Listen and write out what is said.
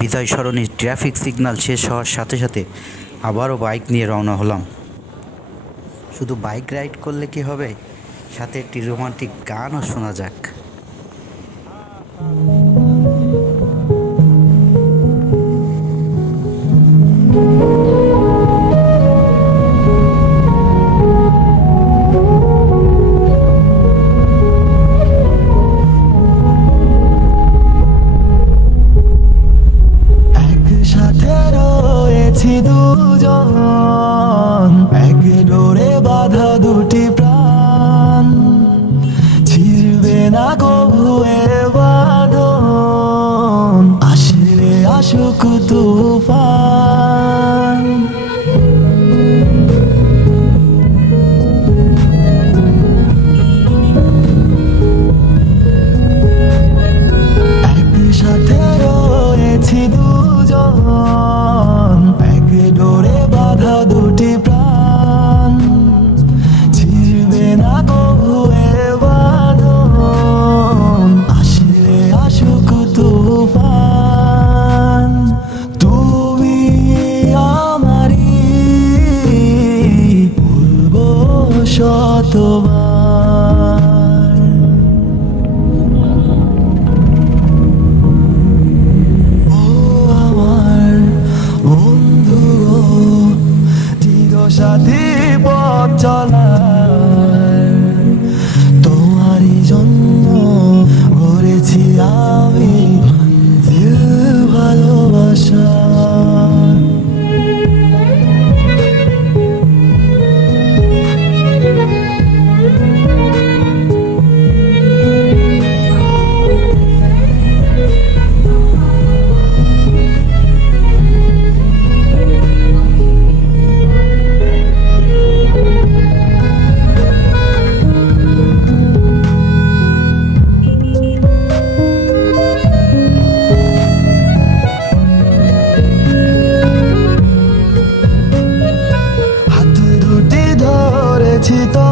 বিজয় সরণির traffic signal শেষ হওয়ার সাথে সাথে আবারও বাইক নিয়ে রওনা হলাম। শুধু বাইক রাইড করলে কি হবে, সাথে একটি রোমান্টিক গানও শোনা যাক। একসাথে রয়েছি দুজন, এক ডোরে বাঁধা দুটি প্রাণ, ছিড়বে না কভু এ বাঁধন, আসলে আসুক তুফান। একসাথে রয়েছি দুজন, এক ডোরে বাঁধা দুটি প্রাণ, ছিড়বে না কভু এ বাঁধন, আসলে আসুক তুফান। তুমি আমারই, বলবো শতবার। ও আমার বন্ধু গো, চির সাথী পথ চলার, তোমারই জন্য গড়েছি আমি মঞ্জিল ভালোবাসা। হাত দুটি ধরেছি তো